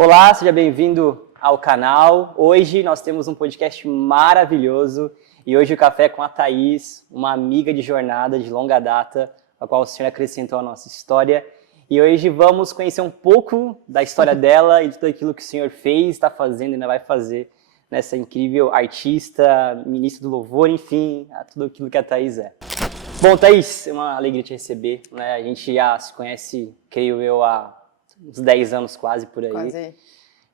Olá, seja bem-vindo ao canal. Hoje nós temos um podcast maravilhoso e hoje o café é com a Thaís, uma amiga de jornada de longa data, a qual o Senhor acrescentou à nossa história. E hoje vamos conhecer um pouco da história dela e de tudo aquilo que o Senhor fez, está fazendo e ainda vai fazer nessa incrível artista, ministra do louvor, enfim, a tudo aquilo que a Thaís é. Bom, Thaís, é uma alegria te receber, né? A gente já se conhece, creio eu, há uns 10 anos quase por aí. Quase. A gente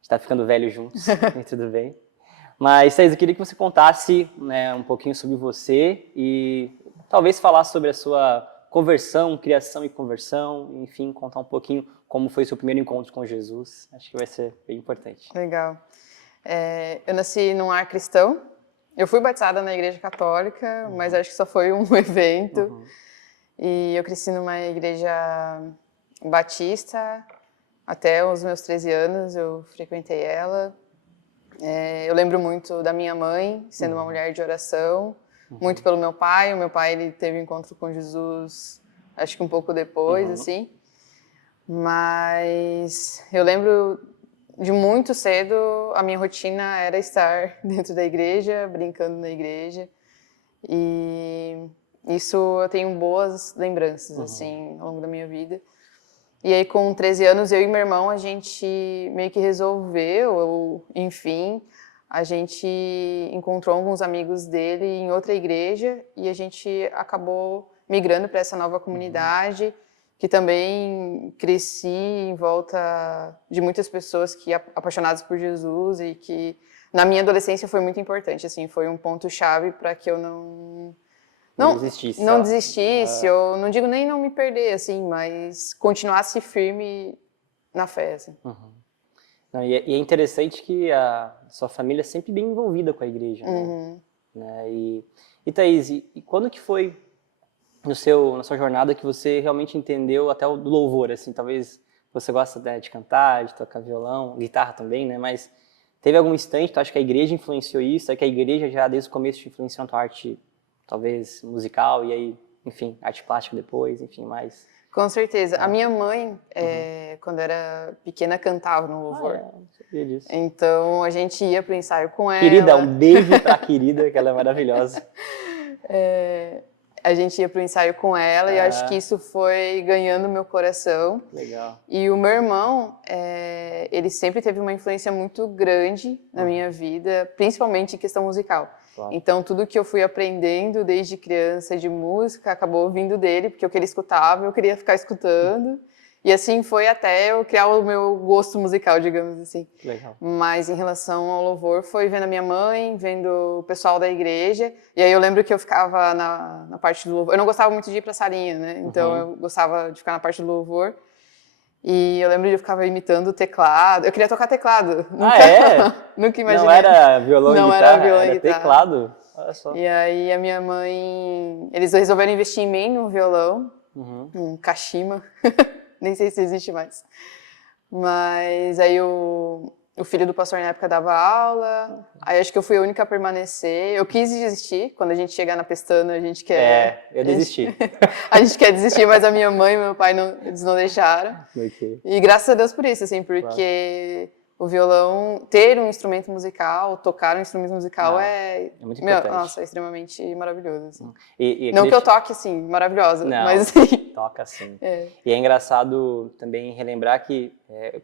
tá ficando velho juntos, e tudo bem. Mas, Thaís, eu queria que você contasse, né, um pouquinho sobre você e talvez falar sobre a sua conversão, criação e conversão, enfim, contar um pouquinho como foi o seu primeiro encontro com Jesus. Acho que vai ser bem importante. Legal. Eu nasci num lar cristão. Eu fui batizada na igreja católica, mas acho que só foi um evento. E eu cresci numa igreja batista até os meus 13 anos, eu frequentei ela. Eu lembro muito da minha mãe, sendo uma mulher de oração, muito pelo meu pai. O meu pai, ele teve um encontro com Jesus, acho que um pouco depois, assim. Mas eu lembro de muito cedo, a minha rotina era estar dentro da igreja, brincando na igreja. E isso eu tenho boas lembranças, assim, ao longo da minha vida. E aí, com 13 anos, eu e meu irmão, a gente meio que resolveu, ou, enfim, a gente encontrou alguns amigos dele em outra igreja e a gente acabou migrando para essa nova comunidade, que também cresci em volta de muitas pessoas que apaixonadas por Jesus e que, na minha adolescência, foi muito importante, assim, foi um ponto-chave para que eu não desistisse, eu não digo nem não me perder, assim, mas continuasse firme na fé, assim. Não, e é interessante que a sua família é sempre bem envolvida com a igreja, né? E Thaís, e quando que foi na sua jornada que você realmente entendeu até o do louvor, assim, talvez você gosta, né, de cantar, de tocar violão, guitarra também, né, mas teve algum instante, tu acha que a igreja influenciou isso, é que a igreja já desde o começo te influenciou na tua arte, talvez musical, e aí, enfim, arte plástica depois, enfim, mais... Com certeza. A minha mãe, quando era pequena, cantava no louvor. Não sabia disso. Então, a gente ia pro ensaio com ela. Querida, um beijo pra querida, que ela é maravilhosa. A gente ia pro ensaio com ela e acho que isso foi ganhando meu coração. Legal. E o meu irmão, ele sempre teve uma influência muito grande na minha vida, principalmente em questão musical. Claro. Então, tudo que eu fui aprendendo desde criança de música acabou vindo dele, porque o que ele escutava eu queria ficar escutando. E assim foi até eu criar o meu gosto musical, digamos assim. Legal. Mas em relação ao louvor, foi vendo a minha mãe, vendo o pessoal da igreja. E aí eu lembro que eu ficava na parte do louvor. Eu não gostava muito de ir pra salinha, né? Então eu gostava de ficar na parte do louvor. E eu lembro de eu ficava imitando o teclado. Eu queria tocar teclado. Nunca imaginei. Não era violão Não e guitarra, era violão e guitarra. teclado. Olha só. E aí a minha mãe... Eles resolveram investir em mim no violão. Um Kashima. Nem sei se existe mais. Mas aí o filho do pastor na época dava aula. Aí acho que eu fui a única a permanecer. Eu quis desistir. Quando a gente chegar na pestana, a gente quer... eu desisti. A gente quer desistir, mas a minha mãe e meu pai eles não deixaram. Okay. E graças a Deus por isso, assim, porque o violão, ter um instrumento musical, tocar um instrumento musical é muito importante. Nossa, é extremamente maravilhoso, assim. E não que eu toque, assim, maravilhosa, mas assim... Toca sim. E é engraçado também relembrar que,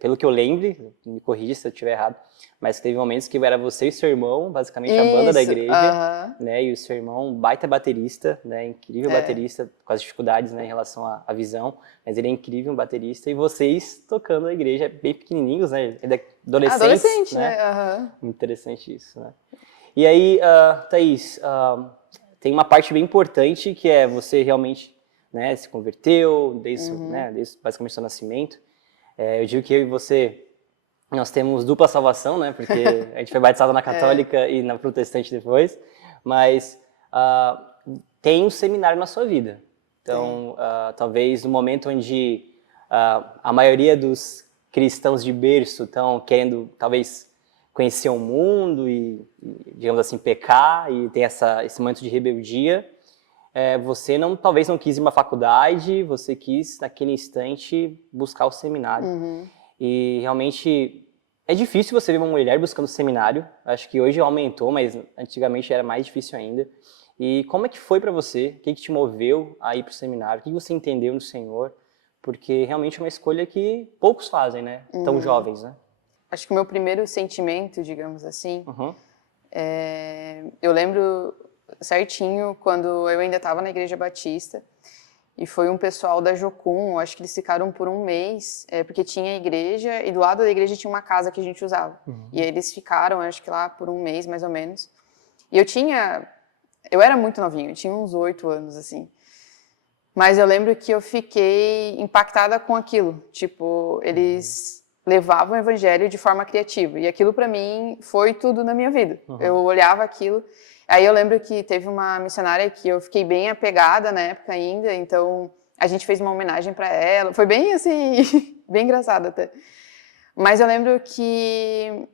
pelo que eu lembro, me corrija se eu estiver errado, mas teve momentos que era você e seu irmão, basicamente a banda da igreja, né? E o seu irmão, baita baterista, né? Incrível baterista, com as dificuldades, né, em relação à visão, mas ele é incrível, um baterista, e vocês tocando na igreja, bem pequenininhos, né? Adolescentes, adolescente, né? Muito interessante isso, né? E aí, Thaís, tem uma parte bem importante que é você realmente, né, se converteu desde basicamente o seu nascimento. Eu digo que eu e você, nós temos dupla salvação, né, porque a gente foi batizado na católica e na protestante depois, mas tem um seminário na sua vida. Então, talvez no momento onde a maioria dos cristãos de berço estão querendo, talvez, conhecer o mundo e, digamos assim, pecar e ter esse momento de rebeldia, você talvez não quis ir uma faculdade, você quis, naquele instante, buscar o seminário. E realmente É difícil você ver uma mulher buscando seminário. Acho que hoje aumentou, mas antigamente era mais difícil ainda. E como é que foi para você? O que te moveu a ir para o seminário? O que você entendeu no Senhor? Porque realmente é uma escolha que poucos fazem, né? Tão jovens, né? Acho que o meu primeiro sentimento, digamos assim, Uhum. eu lembro certinho quando eu ainda estava na Igreja Batista e foi um pessoal da Jocum, acho que eles ficaram por um mês, porque tinha a igreja e do lado da igreja tinha uma casa que a gente usava. E aí eles ficaram, acho que lá por um mês mais ou menos. E eu era muito novinho, eu tinha uns 8 anos assim. Mas eu lembro que eu fiquei impactada com aquilo, tipo, eles levavam o evangelho de forma criativa e aquilo para mim foi tudo na minha vida. Eu olhava aquilo. Aí eu lembro que teve uma missionária que eu fiquei bem apegada na época ainda, então a gente fez uma homenagem para ela. Foi bem assim, bem engraçado até. Mas eu lembro que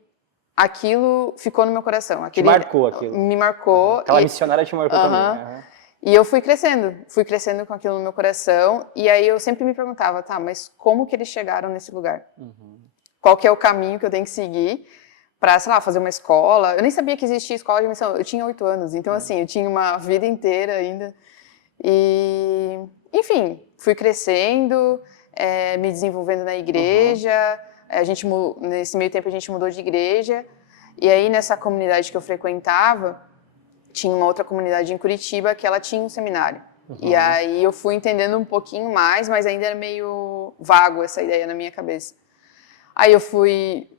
aquilo ficou no meu coração. Te marcou aquilo. Me marcou. Aquela missionária te marcou também. E eu fui crescendo com aquilo no meu coração. E aí eu sempre me perguntava, tá, mas como que eles chegaram nesse lugar? Qual que é o caminho que eu tenho que seguir para, sei lá, fazer uma escola? Eu nem sabia que existia escola de missão. Eu tinha 8 anos, então assim, eu tinha uma vida inteira ainda. E, enfim, fui crescendo, me desenvolvendo na igreja. Nesse meio tempo a gente mudou de igreja. E aí nessa comunidade que eu frequentava, tinha uma outra comunidade em Curitiba que ela tinha um seminário. E aí eu fui entendendo um pouquinho mais, mas ainda era meio vago essa ideia na minha cabeça. Aí eu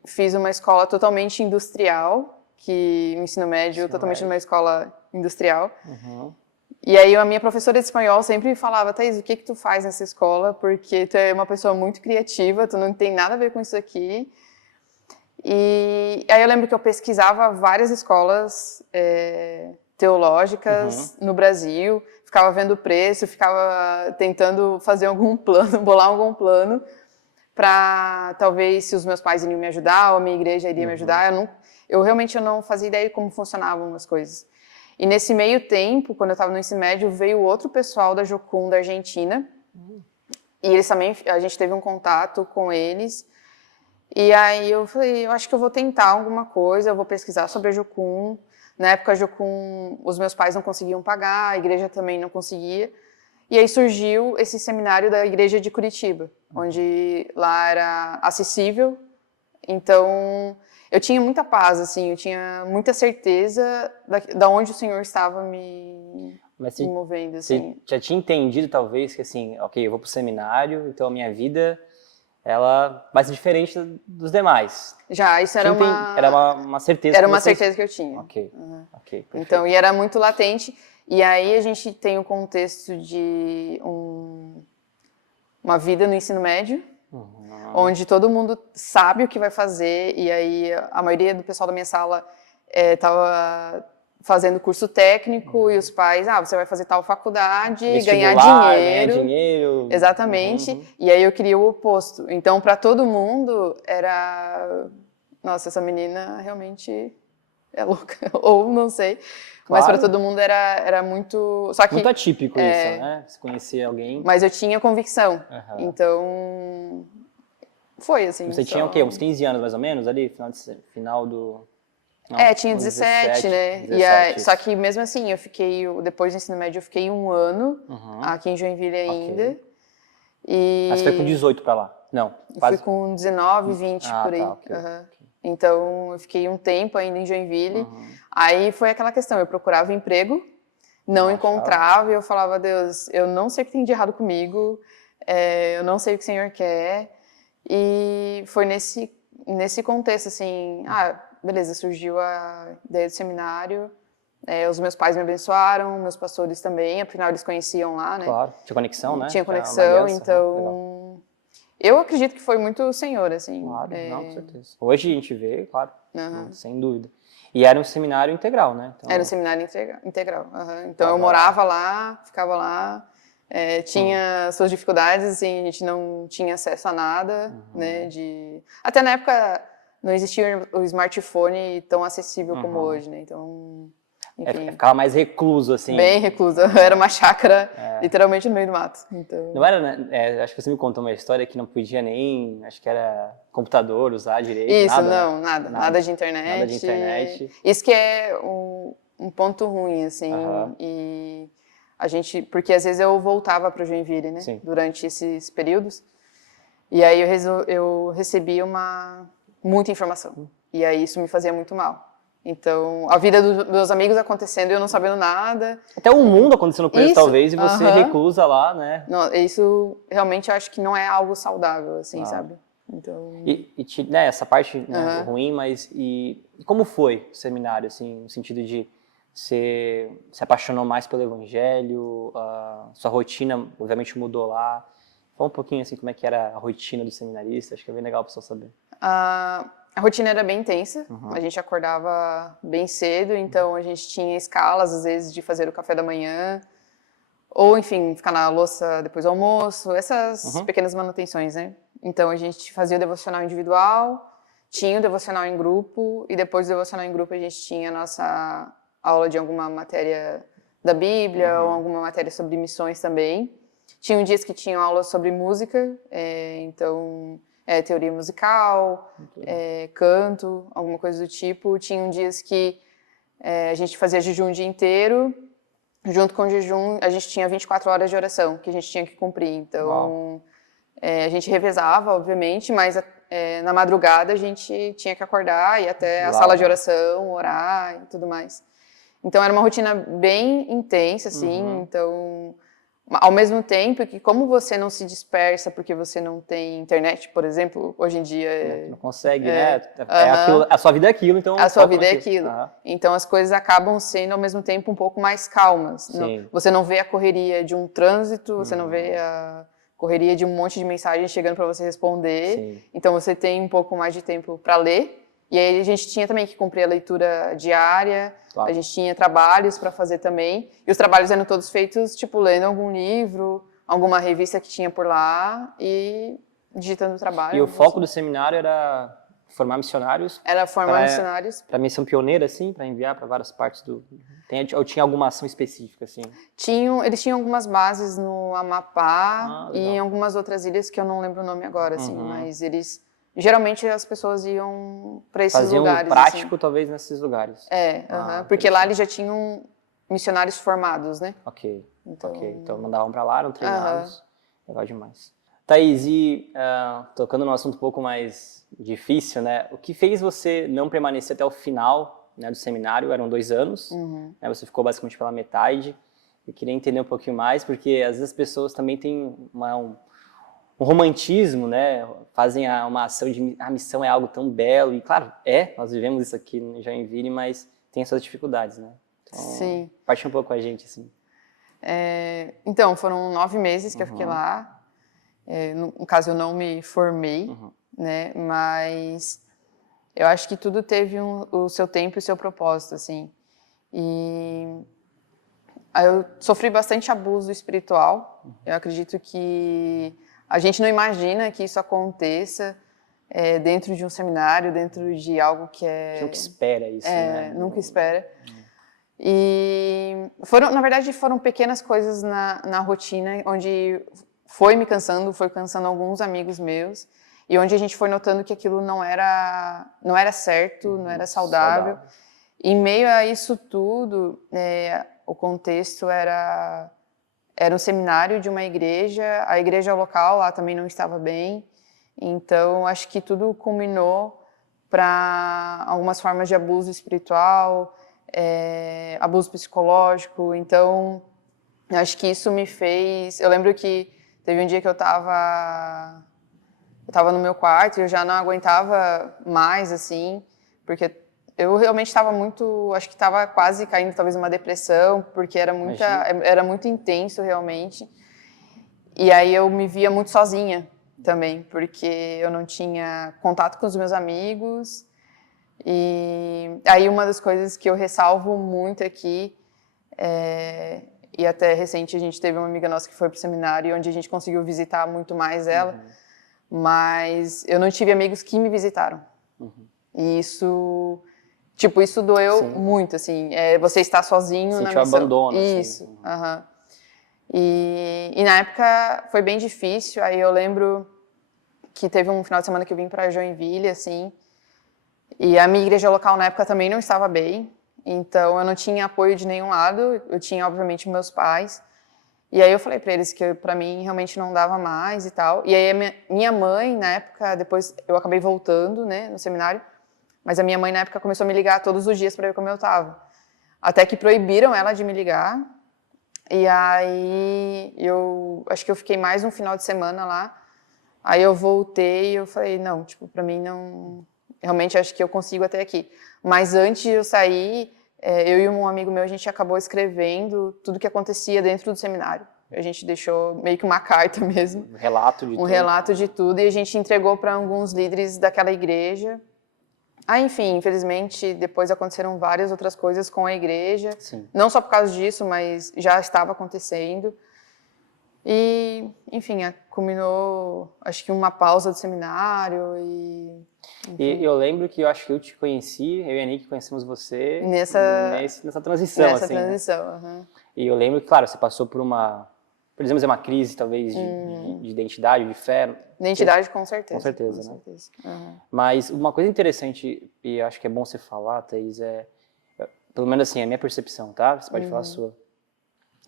fiz uma escola totalmente industrial, que o ensino médio totalmente numa escola industrial. E aí a minha professora de espanhol sempre falava, Thaís, o que tu faz nessa escola? Porque tu é uma pessoa muito criativa, tu não tem nada a ver com isso aqui. E aí eu lembro que eu pesquisava várias escolas teológicas no Brasil, ficava vendo o preço, ficava tentando fazer algum plano, bolar algum plano para talvez se os meus pais iriam me ajudar ou a minha igreja iria me ajudar. Eu realmente não fazia ideia de como funcionavam as coisas. E nesse meio tempo, quando eu estava no ensino médio, veio outro pessoal da Jocum da Argentina e eles também, a gente teve um contato com eles. E aí eu falei, eu acho que eu vou tentar alguma coisa, eu vou pesquisar sobre a Jocum. Na época a Jocum, os meus pais não conseguiam pagar, a igreja também não conseguia. E aí surgiu esse seminário da igreja de Curitiba, onde lá era acessível. Então eu tinha muita paz, assim, eu tinha muita certeza da onde o Senhor estava me movendo, assim. Você já tinha entendido, talvez, que assim, ok, eu vou pro seminário, então a minha vida ela vai ser diferente dos demais. Já, isso era uma certeza. Era uma certeza que eu tinha. Ok, ok, perfeito. Então, e era muito latente. E aí a gente tem o contexto de uma vida no ensino médio, onde todo mundo sabe o que vai fazer. E aí a maioria do pessoal da minha sala estava fazendo curso técnico e os pais, você vai fazer tal faculdade, ganhar dinheiro. Exatamente. E aí eu queria o oposto. Então, para todo mundo, era... Nossa, essa menina realmente é louca. Ou não sei. Claro. Mas para todo mundo era muito... Só que, muito atípico isso, né? Se conhecer alguém... Mas eu tinha convicção. Então, foi assim. Você tinha o quê? Uns 15 anos, mais ou menos, ali? Final do... Não, tinha 17, né? 17. E aí, só que mesmo assim, depois do ensino médio, eu fiquei um ano aqui em Joinville ainda. E... Mas você foi com 18 pra lá? Não, quase... Eu fui com 19, 20, por aí. Tá, okay. Então, eu fiquei um tempo ainda em Joinville. Aí foi aquela questão, eu procurava emprego, não encontrava, e eu falava, Deus, eu não sei o que tem de errado comigo, eu não sei o que o Senhor quer. E foi nesse contexto, assim, beleza, surgiu a ideia do seminário, os meus pais me abençoaram, meus pastores também, afinal eles conheciam lá, né? Claro, tinha conexão, né? Tinha conexão, aliança, então... Eu acredito que foi muito o Senhor, assim. Claro, não, com certeza. Hoje a gente vê, claro, sem dúvida. E era um seminário integral, né? Então... Era um seminário integral. Então eu morava lá, ficava lá, tinha suas dificuldades, assim, a gente não tinha acesso a nada, né? Até na época... Não existia o smartphone tão acessível como hoje, né? Então... enfim, ficava mais recluso, assim. bem reclusa. Era uma chácara, literalmente no meio do mato. Então... Não era, né? Acho que você me contou uma história que não podia nem, acho que era computador usar direito, Isso, nada, não, né? nada de internet. Nada de internet. Isso que é um ponto ruim, assim, e a gente, porque às vezes eu voltava para Joinville, né, Sim. durante esses períodos, e aí eu recebia muita informação, e aí isso me fazia muito mal. Então, a vida dos meus amigos acontecendo e eu não sabendo nada. Até o mundo acontecendo com eles, Isso, talvez, e você reclusa lá, né? Não, isso realmente eu acho que não é algo saudável, assim, sabe? Então... né, essa parte, né, ruim, mas e como foi o seminário, assim, no sentido de você se apaixonou mais pelo evangelho, sua rotina obviamente mudou lá. Fala um pouquinho assim como é que era a rotina do seminarista, acho que é bem legal o pessoal saber. A rotina era bem intensa, a gente acordava bem cedo, então a gente tinha escalas às vezes de fazer o café da manhã, ou enfim, ficar na louça depois do almoço, essas pequenas manutenções, né? Então a gente fazia o devocional individual, tinha o devocional em grupo, e depois do devocional em grupo a gente tinha a nossa aula de alguma matéria da Bíblia, ou alguma matéria sobre missões também. Tinham dias que tinham aula sobre música, então teoria musical, canto, alguma coisa do tipo. Tinham dias que a gente fazia jejum o dia inteiro. Junto com o jejum, a gente tinha 24 horas de oração que a gente tinha que cumprir. Então, a gente revezava, obviamente, mas na madrugada a gente tinha que acordar, ir até a sala de oração, orar e tudo mais. Então, era uma rotina bem intensa, assim. Então, ao mesmo tempo que, como você não se dispersa porque você não tem internet, por exemplo, hoje em dia... Não consegue, né? A sua vida é aquilo, então... A sua vida é aquilo. Então, as coisas acabam sendo, ao mesmo tempo, um pouco mais calmas. Você não vê a correria de um trânsito, você não vê a correria de um monte de mensagens chegando para você responder. Sim. Então, você tem um pouco mais de tempo para ler. E aí, a gente tinha também que cumprir a leitura diária. Claro. A gente tinha trabalhos para fazer também. E os trabalhos eram todos feitos, tipo, lendo algum livro, alguma revista que tinha por lá e digitando o trabalho. E o foco do seminário era formar missionários? Era formar missionários. Para missão pioneira, assim, para enviar para várias partes do... Ou tinha alguma ação específica, assim? Eles tinham algumas bases no Amapá e em algumas outras ilhas que eu não lembro o nome agora, assim, mas eles... Geralmente as pessoas iam para esses lugares. Faziam prático, assim. Talvez, nesses lugares. Porque lá eles já tinham missionários formados, né? Então mandavam para lá, eram treinados. Legal demais. Thaís, e tocando num assunto um pouco mais difícil, né? O que fez você não permanecer até o final, né, do seminário? Eram 2 anos, né, você ficou basicamente pela metade. Eu queria entender um pouquinho mais, porque às vezes as pessoas também têm um romantismo, né? Fazem uma ação de a missão é algo tão belo, e claro, nós vivemos isso aqui em Joinville, mas tem suas dificuldades, né? Então, sim. Parte um pouco com a gente, assim. Então, foram 9 meses que eu fiquei lá. No caso, eu não me formei, né? Mas eu acho que tudo teve o seu tempo e o seu propósito, assim. E eu sofri bastante abuso espiritual. Eu acredito que a gente não imagina que isso aconteça dentro de um seminário, dentro de algo que A gente nunca espera isso, né? Nunca espera. E, na verdade, foram pequenas coisas na rotina, onde foi cansando alguns amigos meus, e onde a gente foi notando que aquilo não era certo, não era saudável. Em meio a isso tudo, o contexto era um seminário de uma igreja, a igreja local lá também não estava bem, então acho que tudo culminou para algumas formas de abuso espiritual, abuso psicológico. Então acho que isso me fez... Eu lembro que teve um dia que eu estava no meu quarto e eu já não aguentava mais, assim, porque eu realmente estava muito... Acho que estava quase caindo talvez numa depressão, porque era muito intenso realmente. E aí eu me via muito sozinha também, porque eu não tinha contato com os meus amigos. E aí uma das coisas que eu ressalvo muito aqui, e até recente a gente teve uma amiga nossa que foi para o seminário, onde a gente conseguiu visitar muito mais ela, mas eu não tive amigos que me visitaram. E isso Tipo, isso doeu Sim. muito, assim. Você está sozinho na Sentiu missão. abandono, assim. Isso, aham. E na época foi bem difícil, aí eu lembro que teve um final de semana que eu vim para Joinville, assim, e a minha igreja local na época também não estava bem, então eu não tinha apoio de nenhum lado, eu tinha, obviamente, meus pais, e aí eu falei para eles que para mim realmente não dava mais e tal, e aí a minha mãe, na época, depois eu acabei voltando, né, no seminário, mas a minha mãe na época começou a me ligar todos os dias para ver como eu estava, até que proibiram ela de me ligar. E aí, eu acho que eu fiquei mais um final de semana lá. Aí eu voltei e eu falei, não, tipo, pra mim não... Realmente acho que eu consigo até aqui. Mas antes de eu sair, eu e um amigo meu, a gente acabou escrevendo tudo que acontecia dentro do seminário. A gente deixou meio que uma carta mesmo. Um relato de tudo. Relato de tudo. E a gente entregou para alguns líderes daquela igreja. Enfim, infelizmente, depois aconteceram várias outras coisas com a igreja. Sim. Não só por causa disso, mas já estava acontecendo. E, enfim, culminou, acho que uma pausa do seminário E eu lembro que eu acho que eu te conheci, eu e a Nick conhecemos você nessa transição, nessa assim, transição. né? E eu lembro que, claro, você passou por podemos dizer, uma crise, talvez, de identidade, de fé. Identidade, com certeza. Com certeza, com né? certeza. Uhum. Mas uma coisa interessante, e eu acho que é bom você falar, Thaís, pelo menos assim, a minha percepção, tá? Você pode falar a sua.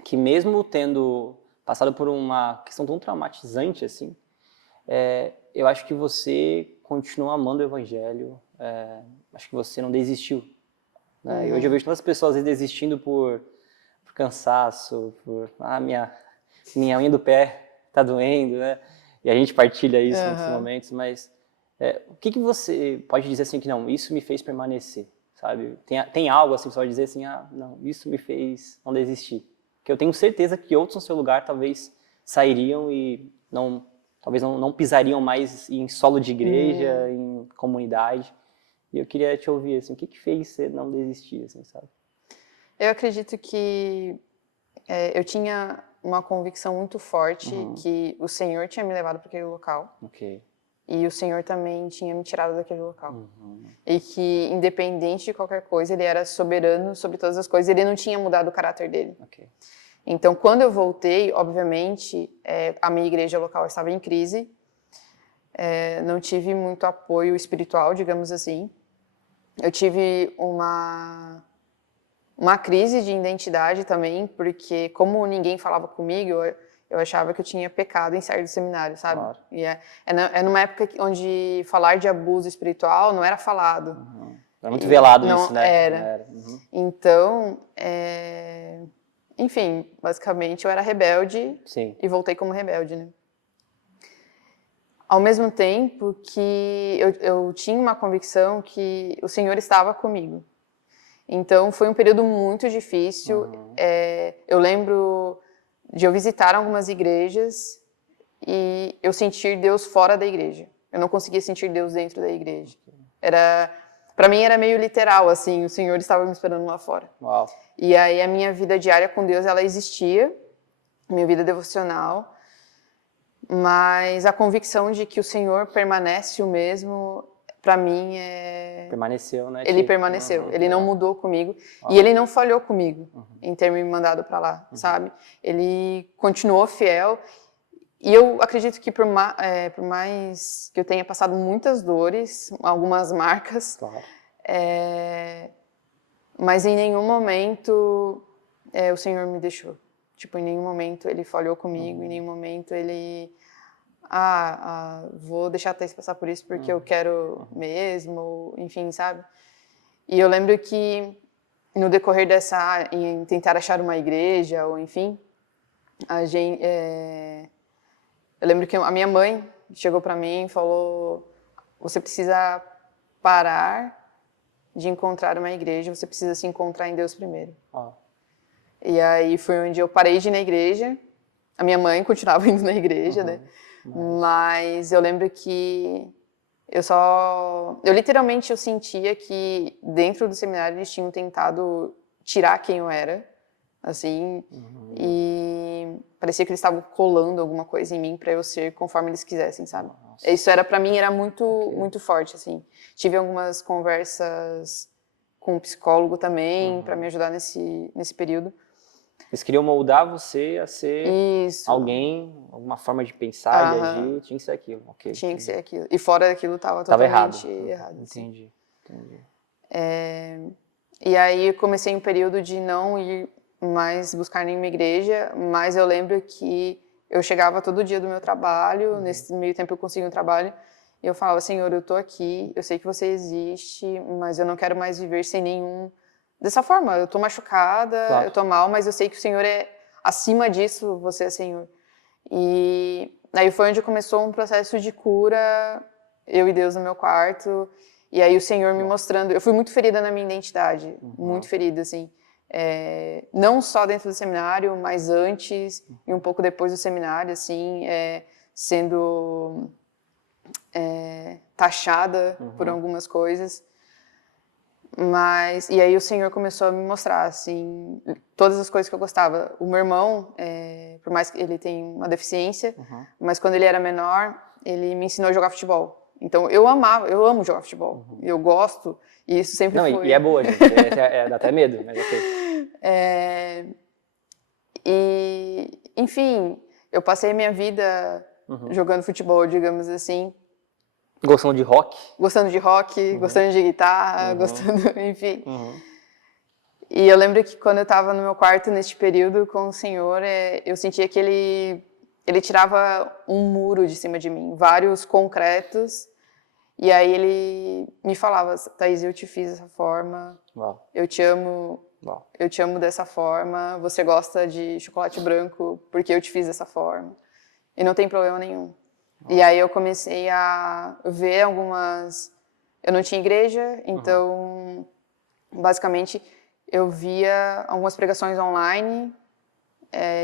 Que mesmo tendo passado por uma questão tão traumatizante, assim, eu acho que você continua amando o Evangelho, acho que você não desistiu. Né? E hoje eu vejo tantas pessoas às vezes, desistindo por cansaço, minha unha do pé tá doendo, né? E a gente partilha isso em muitos momentos, mas o que você pode dizer assim que não, isso me fez permanecer, sabe? Tem algo assim que você pode dizer assim, não, isso me fez não desistir. Que eu tenho certeza que outros no seu lugar talvez sairiam e talvez não pisariam mais em solo de igreja, em comunidade. E eu queria te ouvir assim, o que fez você não desistir, assim, sabe? Eu acredito que eu tinha uma convicção muito forte que o Senhor tinha me levado para aquele local. Ok. E o Senhor também tinha me tirado daquele local. E que, independente de qualquer coisa, Ele era soberano sobre todas as coisas. Ele não tinha mudado o caráter dele. Ok. Então, quando eu voltei, obviamente, a minha igreja local estava em crise. Não tive muito apoio espiritual, digamos assim. Eu tive uma crise de identidade também, porque como ninguém falava comigo, eu achava que eu tinha pecado em sair do seminário, sabe? Claro. E é numa época onde falar de abuso espiritual não era falado. Era muito velado não isso, né? Era. Então, enfim, basicamente eu era rebelde. Sim. E voltei como rebelde, né? Ao mesmo tempo que eu tinha uma convicção que o Senhor estava comigo. Então, foi um período muito difícil. Eu lembro de eu visitar algumas igrejas e eu sentir Deus fora da igreja. Eu não conseguia sentir Deus dentro da igreja. Para mim era meio literal, assim, o Senhor estava me esperando lá fora. Uau. E aí a minha vida diária com Deus, ela existia, minha vida devocional, mas a convicção de que o Senhor permanece o mesmo, para mim Permaneceu, né? Ele permaneceu, ele não mudou comigo e ele não falhou comigo em ter me mandado para lá, sabe? Ele continuou fiel e eu acredito que por mais que eu tenha passado muitas dores, algumas marcas, Claro. mas em nenhum momento o Senhor me deixou. Tipo, em nenhum momento ele falhou comigo, em nenhum momento ele... vou deixar a Thaís passar por isso porque eu quero mesmo, enfim, sabe? E eu lembro que no decorrer em tentar achar uma igreja, ou enfim, eu lembro que a minha mãe chegou para mim e falou: você precisa parar de encontrar uma igreja, você precisa se encontrar em Deus primeiro. E aí foi onde eu parei de ir na igreja. A minha mãe continuava indo na igreja, né? Mas eu lembro que eu literalmente sentia que dentro do seminário eles tinham tentado tirar quem eu era, assim, e parecia que eles estavam colando alguma coisa em mim para eu ser conforme eles quisessem, sabe? Isso para mim era muito muito forte, assim. Tive algumas conversas com um psicólogo também, para me ajudar nesse período. Eles queriam moldar você a ser Isso. alguém, alguma forma de pensar, de Aham. agir, tinha que ser aquilo. Ok, Tinha que entendi. ser aquilo. E fora daquilo Tava estava totalmente errado. errado. Assim. Entendi, entendi. E aí eu comecei um período de não ir mais buscar nenhuma igreja, mas eu lembro que eu chegava todo dia do meu trabalho, nesse meio tempo eu consegui um trabalho, e eu falava, Senhor, eu tô aqui, eu sei que você existe, mas eu não quero mais viver sem nenhum... Dessa forma, eu tô machucada, Claro. eu tô mal, mas eu sei que o Senhor é acima disso, você é Senhor. E aí foi onde começou um processo de cura, eu e Deus no meu quarto, e aí o Senhor me mostrando, eu fui muito ferida na minha identidade, muito ferida, assim, não só dentro do seminário, mas antes e um pouco depois do seminário, assim, sendo taxada por algumas coisas, mas, e aí o Senhor começou a me mostrar, assim, todas as coisas que eu gostava. O meu irmão, por mais que ele tenha uma deficiência, mas quando ele era menor, ele me ensinou a jogar futebol. Então, eu amo jogar futebol. Eu gosto, e isso sempre Não, foi... e é boa, gente. Dá até medo, mas ok. E, enfim, eu passei a minha vida jogando futebol, digamos assim, Gostando de rock? gostando de rock, gostando de guitarra, gostando, enfim. E eu lembro que quando eu estava no meu quarto neste período com o Senhor, eu sentia que ele tirava um muro de cima de mim, vários concretos, e aí ele me falava, Thaís, eu te fiz dessa forma, Uau. eu te amo, Uau. eu te amo dessa forma, você gosta de chocolate branco porque eu te fiz dessa forma, e não tem problema nenhum. E aí eu comecei a ver algumas... Eu não tinha igreja, então, basicamente, eu via algumas pregações online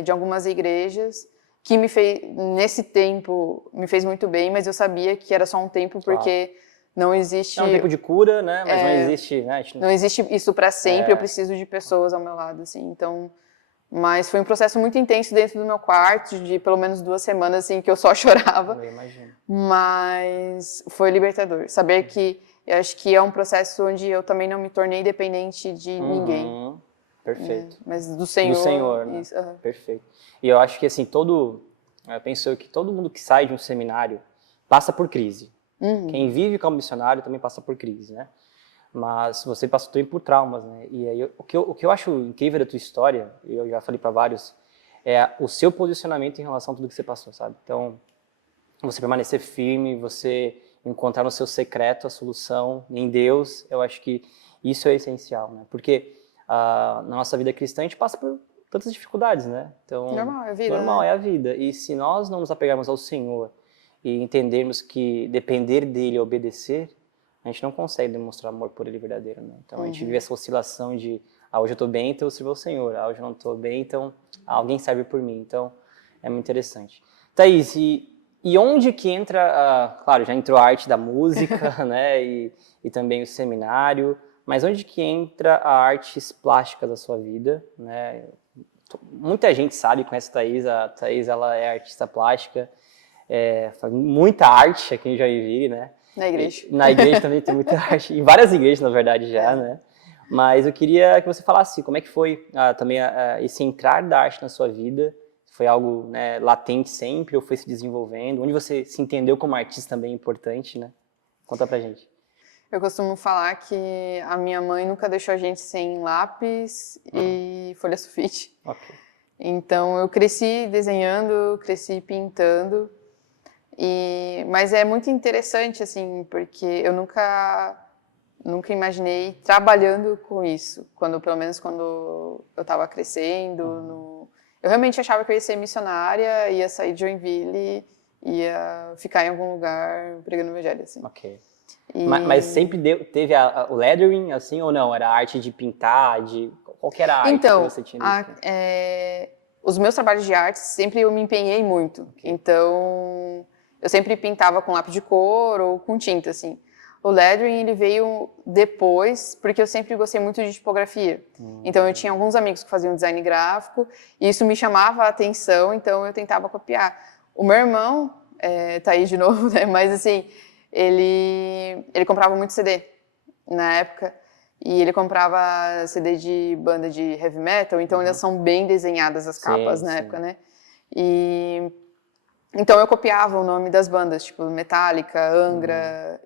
de algumas igrejas que nesse tempo, me fez muito bem, mas eu sabia que era só um tempo porque não existe... É um tempo de cura, né? Mas não existe... Né? Não existe isso para sempre, eu preciso de pessoas ao meu lado, assim, então... Mas foi um processo muito intenso dentro do meu quarto, de pelo menos 2 semanas, assim, que eu só chorava. Eu imagino. Mas foi libertador. Saber que eu acho que é um processo onde eu também não me tornei dependente de ninguém. Perfeito. Mas do Senhor. Do Senhor, né? Isso, Perfeito. E eu acho que, assim, eu penso que todo mundo que sai de um seminário passa por crise. Quem vive como missionário também passa por crise, né? Mas você passou também por traumas, né? E aí, o que eu acho incrível da tua história, eu já falei para vários, é o seu posicionamento em relação a tudo que você passou, sabe? Então, você permanecer firme, você encontrar no seu secreto a solução em Deus, eu acho que isso é essencial, né? Porque na nossa vida cristã a gente passa por tantas dificuldades, né? Então, normal, é a vida. Normal, né? é a vida. E se nós não nos apegarmos ao Senhor e entendermos que depender dele é obedecer, a gente não consegue demonstrar amor por ele verdadeiro, né? Então a gente vive essa oscilação de hoje eu tô bem, então eu sirvo ao Senhor, hoje eu não tô bem, então alguém serve por mim. Então é muito interessante. Thaís, e onde que entra, claro, já entrou a arte da música, né, e também o seminário, mas onde que entra a artes plásticas da sua vida, né? Muita gente sabe, conhece a Thaís ela é artista plástica, faz muita arte aqui em Joinville, né? Na igreja. Na igreja também tem muita arte, em várias igrejas, na verdade, já, né? Mas eu queria que você falasse como é que foi também esse entrar da arte na sua vida. Foi algo, né, latente sempre ou foi se desenvolvendo? Onde você se entendeu como artista também é importante, né? Conta pra gente. Eu costumo falar que a minha mãe nunca deixou a gente sem lápis e folha sulfite. Ok. Então eu cresci desenhando, cresci pintando. Mas é muito interessante, assim, porque eu nunca imaginei trabalhando com isso. Pelo menos quando eu estava crescendo. Eu realmente achava que eu ia ser missionária, ia sair de Joinville, ia ficar em algum lugar pregando o evangelho, assim. Ok. Mas sempre teve o lettering, assim, ou não? Era a arte de pintar, qual que era a arte então, que você tinha? Os meus trabalhos de arte, sempre eu me empenhei muito. Okay. Então, eu sempre pintava com lápis de cor ou com tinta, assim. O lettering, ele veio depois, porque eu sempre gostei muito de tipografia. Então, eu tinha alguns amigos que faziam design gráfico, e isso me chamava a atenção, então eu tentava copiar. O meu irmão, tá aí de novo, né? Mas assim, ele comprava muito CD na época, E ele comprava CD de banda de heavy metal, então elas são bem desenhadas as capas na época, né? E então eu copiava o nome das bandas, tipo Metallica, Angra,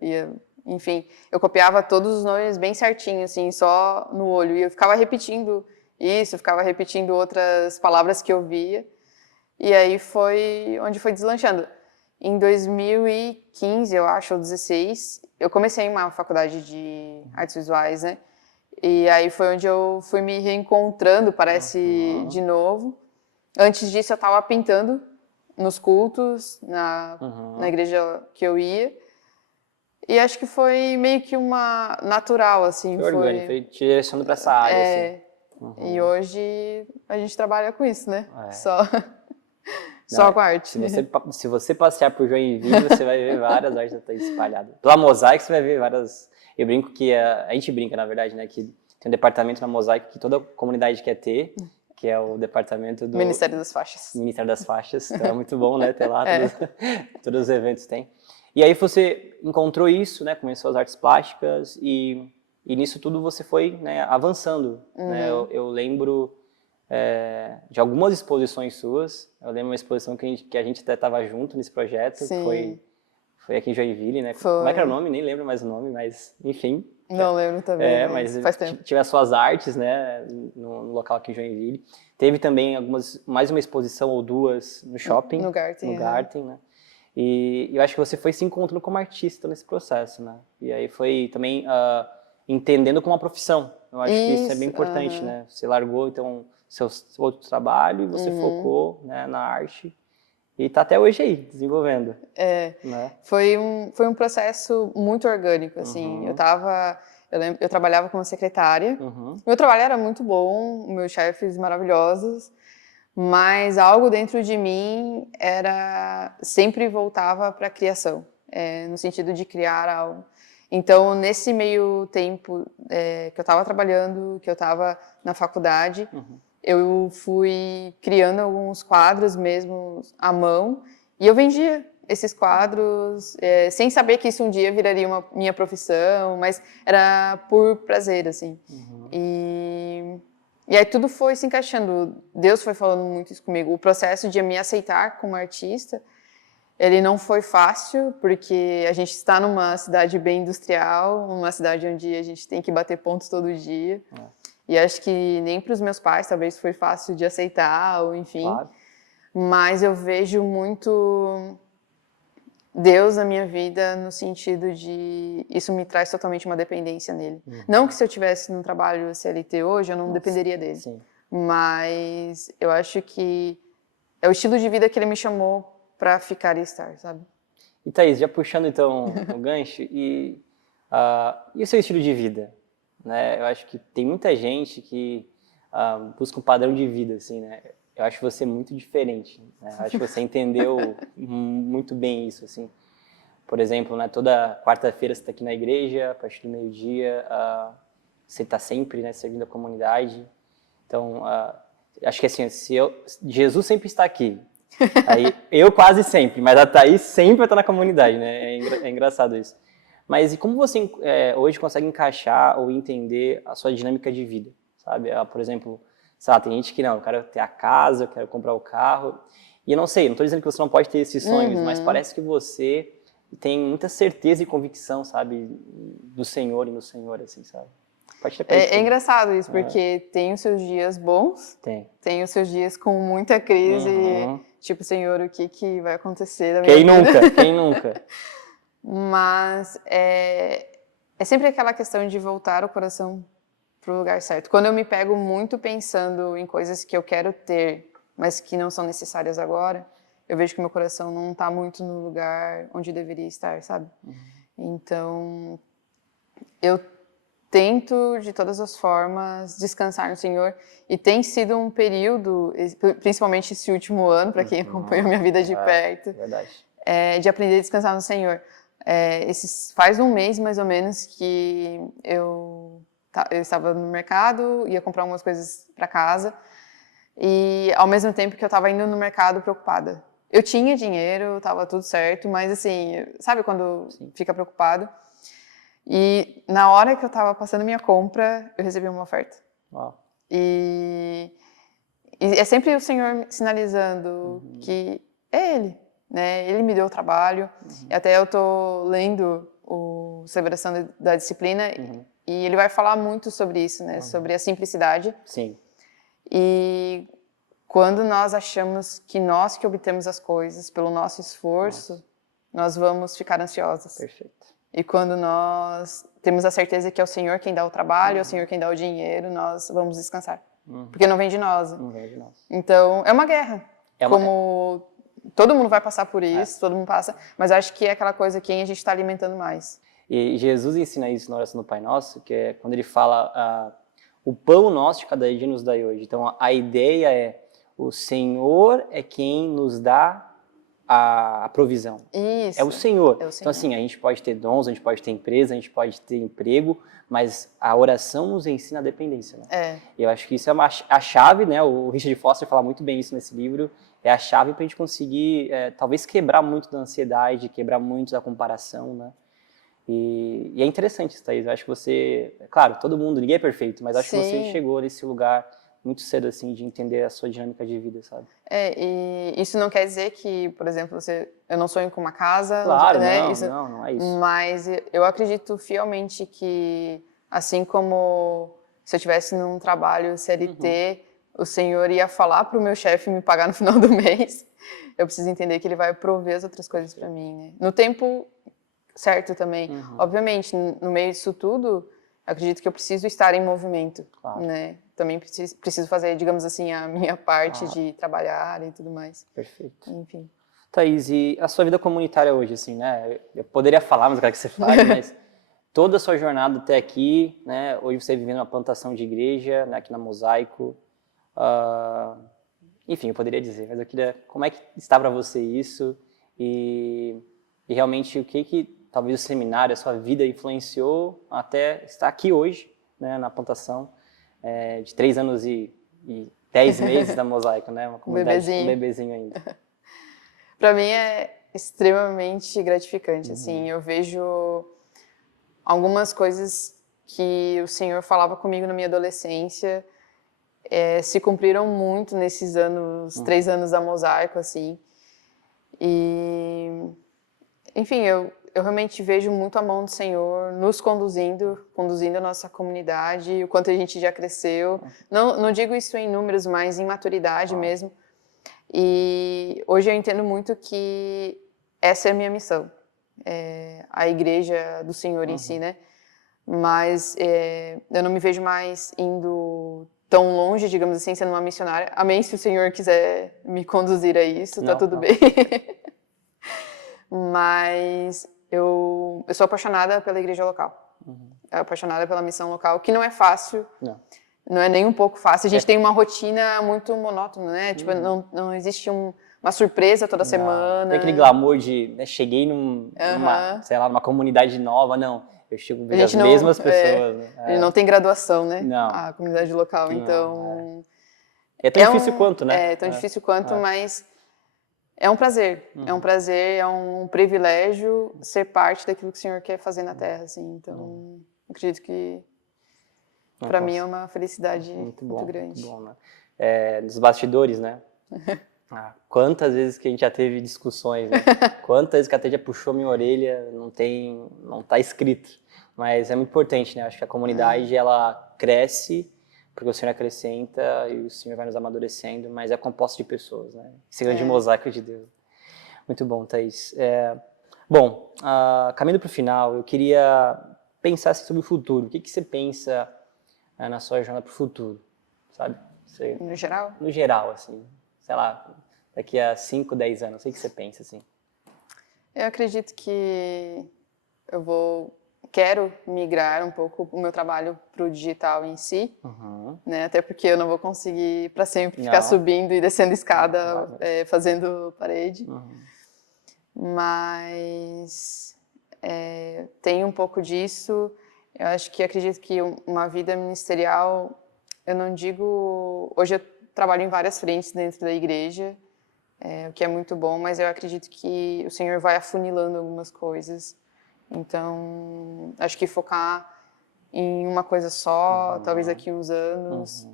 enfim, eu copiava todos os nomes bem certinho, assim, só no olho. E eu ficava repetindo isso, eu ficava repetindo outras palavras que eu via. E aí foi onde foi deslanchando. Em 2015, eu acho, ou 16, eu comecei uma faculdade de artes visuais, né? E aí foi onde eu fui me reencontrando, parece, de novo. Antes disso, eu estava pintando nos cultos, na igreja que eu ia. E acho que foi meio que uma natural, assim. Foi orgânico, foi te direcionando para essa área, assim. E hoje a gente trabalha com isso, né? É. Só com arte. Se você passear por Joinville, você vai ver várias artes espalhadas. Pela Mosaic, você vai ver várias... Eu brinco que... A gente brinca, na verdade, né? Que tem um departamento na Mosaic que toda comunidade quer ter, que é o departamento do... Ministério das Faixas. Ministério das Faixas. Então é muito bom, né? Ter lá, todos os eventos tem. E aí você encontrou isso, né? Começou as artes plásticas e nisso tudo você foi, né, avançando. Né? Eu lembro de algumas exposições suas. Eu lembro uma exposição que a gente até estava junto nesse projeto, que foi aqui em Joinville, né? Como é que era o nome? Nem lembro mais o nome, mas enfim. Não lembro também, mas faz tempo. Tive as suas artes, né, no local aqui em Joinville. Teve também mais uma exposição ou duas no shopping. No Garten. No Garten, né? E eu acho que você foi se encontrando como artista nesse processo, né? E aí foi também entendendo como uma profissão. Eu acho que isso é bem importante, né? Você largou, então, seu outro trabalho e você focou, né, na arte. E está até hoje aí, desenvolvendo. Né? Foi um processo muito orgânico, assim. Eu trabalhava como secretária. Meu trabalho era muito bom, meus chefes maravilhosos. Mas algo dentro de mim sempre voltava para a criação, no sentido de criar algo. Então, nesse meio tempo que eu estava trabalhando, que eu estava na faculdade, eu fui criando alguns quadros mesmo à mão e eu vendia esses quadros sem saber que isso um dia viraria uma minha profissão, mas era por prazer, assim. E aí tudo foi se encaixando. Deus foi falando muito isso comigo. O processo de me aceitar como artista, ele não foi fácil, porque a gente está numa cidade bem industrial, uma cidade onde a gente tem que bater pontos todo dia. E acho que nem para os meus pais talvez foi fácil de aceitar, ou enfim. Claro. Mas eu vejo muito Deus na minha vida no sentido de isso me traz totalmente uma dependência nele. Não que se eu tivesse num trabalho CLT hoje, eu não dependeria dele. Sim. Mas eu acho que é o estilo de vida que ele me chamou para ficar e estar, sabe? E Thaís, já puxando então o gancho, e o seu estilo de vida? Né? Eu acho que tem muita gente que busca um padrão de vida, assim, né? Eu acho você muito diferente, né? Eu acho que você entendeu muito bem isso, assim. Por exemplo, né, toda quarta-feira você está aqui na igreja, a partir do meio-dia, você está sempre, né, servindo a comunidade. Então, acho que assim, Jesus sempre está aqui. Aí, eu quase sempre, mas a Thaís sempre está na comunidade, né? É engraçado isso. Mas e como você hoje consegue encaixar ou entender a sua dinâmica de vida, sabe? Por exemplo, sei lá, tem gente que não, eu quero ter a casa, eu quero comprar o carro. E eu não sei, não estou dizendo que você não pode ter esses sonhos, mas parece que você tem muita certeza e convicção, sabe? Do Senhor e no Senhor, assim, sabe? Pode ter É engraçado isso, porque tem os seus dias bons, tem os seus dias com muita crise, tipo, Senhor, o que vai acontecer da minha vida? Quem nunca? Mas é sempre aquela questão de voltar o coração para o lugar certo. Quando eu me pego muito pensando em coisas que eu quero ter, mas que não são necessárias agora, eu vejo que meu coração não está muito no lugar onde deveria estar, sabe? Então, eu tento, de todas as formas, descansar no Senhor. E tem sido um período, principalmente esse último ano, para quem acompanhou minha vida de perto, de aprender a descansar no Senhor. Faz um mês, mais ou menos, que eu estava no mercado, ia comprar algumas coisas para casa, e ao mesmo tempo que eu estava indo no mercado preocupada. Eu tinha dinheiro, estava tudo certo, mas assim, sabe quando fica preocupado? E na hora que eu estava passando minha compra, eu recebi uma oferta. Uau. E é sempre o Senhor sinalizando que é Ele, né? Ele me deu o trabalho. E até eu tô lendo o Celebração da Disciplina e ele vai falar muito sobre isso, né? Sobre a simplicidade. Sim. E quando nós achamos que nós que obtemos as coisas pelo nosso esforço, nós vamos ficar ansiosos. Perfeito. E quando nós temos a certeza que é o Senhor quem dá o trabalho, é o Senhor quem dá o dinheiro, nós vamos descansar. Porque não vem de nós. Não vem de nós. Então, é uma guerra. Como todo mundo vai passar por isso, todo mundo passa, mas acho que é aquela coisa quem a gente está alimentando mais. E Jesus ensina isso na oração do Pai Nosso, que é quando ele fala o pão nosso de cada dia nos dai hoje. Então, a ideia é o Senhor é quem nos dá a provisão. Isso. É o Senhor. É o Senhor. Então, assim, a gente pode ter dons, a gente pode ter empresa, a gente pode ter emprego, mas a oração nos ensina a dependência, né? E eu acho que isso é a chave, né? O Richard Foster fala muito bem isso nesse livro, é a chave para a gente conseguir, talvez, quebrar muito da ansiedade, quebrar muito da comparação, né? E é interessante isso, Thaís. Eu acho que você, claro, todo mundo, ninguém é perfeito, mas acho que você chegou nesse lugar muito cedo, assim, de entender a sua dinâmica de vida, sabe? E isso não quer dizer que, por exemplo, eu não sonho com uma casa, claro, né? Não é isso. Mas eu acredito fielmente que, assim como se eu estivesse num trabalho CLT, o Senhor ia falar para o meu chefe me pagar no final do mês, eu preciso entender que Ele vai prover as outras coisas para mim, né? No tempo certo também. Obviamente, no meio disso tudo, acredito que eu preciso estar em movimento, né? Também preciso fazer, digamos assim, a minha parte de trabalhar e tudo mais. Perfeito. Enfim. Thaís, e a sua vida comunitária hoje, assim, né? Eu poderia falar, mas eu quero que você fale, mas toda a sua jornada até aqui, né? Hoje você vivendo uma plantação de igreja, né? Aqui na Mosaico. Enfim, eu poderia dizer, mas eu queria... Como é que está para você isso? E realmente, o que talvez o seminário, a sua vida influenciou até estar aqui hoje, né? Na plantação. De 3 anos e 10 meses da Mosaico, né? Uma comunidade, um bebezinho ainda. Para mim é extremamente gratificante, assim, eu vejo algumas coisas que o Senhor falava comigo na minha adolescência se cumpriram muito nesses anos, 3 anos da Mosaico, assim, e enfim, eu realmente vejo muito a mão do Senhor nos conduzindo a nossa comunidade, o quanto a gente já cresceu. Não digo isso em números, mas em maturidade mesmo. E hoje eu entendo muito que essa é a minha missão. A igreja do Senhor em si, né? Mas eu não me vejo mais indo tão longe, digamos assim, sendo uma missionária. Amém, se o Senhor quiser me conduzir a isso, tá tudo bem. Mas eu sou apaixonada pela igreja local. Apaixonada pela missão local, que não é fácil. Não é nem um pouco fácil. A gente tem uma rotina muito monótona, né? Tipo, não existe uma surpresa toda semana. Tem aquele glamour de, né, cheguei sei lá, numa comunidade nova, não. Eu chego com as mesmas pessoas. Né? Ele não tem graduação, né? Não. A comunidade local, então... É tão difícil quanto, né? É tão difícil quanto, mas... É um prazer, é um privilégio ser parte daquilo que o Senhor quer fazer na Terra, assim. Então, acredito que para mim é uma felicidade muito grande. Muito bom, né? Nos bastidores, né? Quantas vezes que a gente já teve discussões, né? Quantas vezes que até já puxou minha orelha, não tá escrito. Mas é muito importante, né? Acho que a comunidade, ela cresce porque o Senhor acrescenta e o Senhor vai nos amadurecendo, mas é composto de pessoas, né? Esse grande mosaico de Deus. Muito bom, Thaís. Bom, caminhando para o final, eu queria pensar assim, sobre o futuro. O que você pensa na sua jornada para o futuro, sabe? No geral? No geral, assim. Sei lá, daqui a 5, 10 anos, o que você pensa, assim? Eu acredito que quero migrar um pouco o meu trabalho para o digital em si, né? Até porque eu não vou conseguir para sempre ficar subindo e descendo escada, fazendo parede. Mas tem um pouco disso. Eu acho que acredito que uma vida ministerial, eu não digo... Hoje eu trabalho em várias frentes dentro da igreja, o que é muito bom, mas eu acredito que o Senhor vai afunilando algumas coisas Então, acho que focar em uma coisa só, talvez daqui uns anos.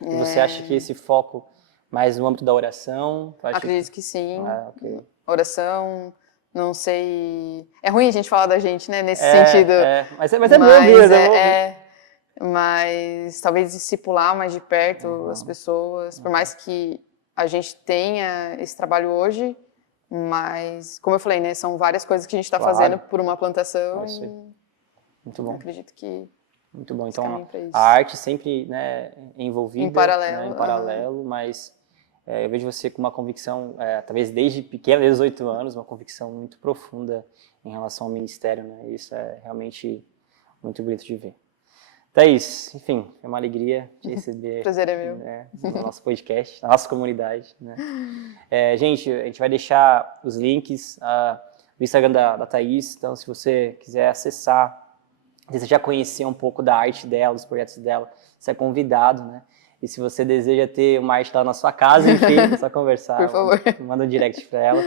E você acha que esse foco mais no âmbito da oração? Acredito que sim. Ok. Oração, não sei... É ruim a gente falar da gente, né, nesse sentido. Mas é bom ouvir, mas talvez discipular mais de perto as pessoas, por mais que a gente tenha esse trabalho hoje, mas, como eu falei, né, são várias coisas que a gente está fazendo por uma plantação. Muito bom. Acredito que muito bom. Então, a arte sempre, né, envolvida, em paralelo, né, em paralelo, mas eu vejo você com uma convicção, talvez desde pequena, desde os 8 anos, uma convicção muito profunda em relação ao ministério, né? Isso é realmente muito bonito de ver. Thaís, enfim, é uma alegria te receber. Prazer é meu. Né, no nosso podcast, na nossa comunidade. Né? Gente, a gente vai deixar os links do Instagram da Thaís, então se você quiser acessar, desejar conhecer um pouco da arte dela, dos projetos dela, você é convidado, né? E se você deseja ter uma arte lá na sua casa, enfim, é só conversar. Por favor. Manda um direct para ela.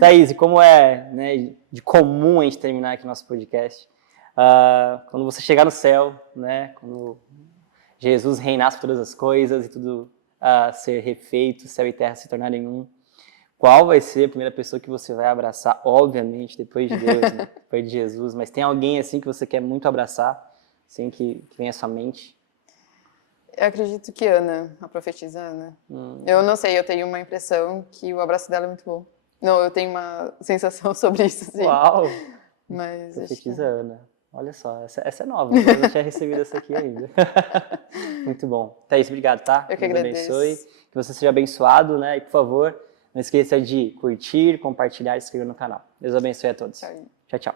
Thaís, e como é, né, de comum a gente terminar aqui nosso podcast, quando você chegar no céu, né, quando Jesus reinar sobre todas as coisas e tudo ser refeito, céu e terra se tornarem um, qual vai ser a primeira pessoa que você vai abraçar? Obviamente, depois de Deus, né? Depois de Jesus, mas tem alguém assim que você quer muito abraçar, assim, que vem à sua mente? Eu acredito que Ana, a profetisa Ana. Eu não sei, eu tenho uma impressão que o abraço dela é muito bom. Não, eu tenho uma sensação sobre isso, sim. Uau! Mas profetisa Ana. Olha só, essa é nova, eu não tinha recebido essa aqui ainda. Muito bom. Thaís, obrigado, tá? Eu que agradeço. Deus abençoe, que você seja abençoado, né? E, por favor, não esqueça de curtir, compartilhar e se inscrever no canal. Deus abençoe a todos. Tchau. Tchau, tchau.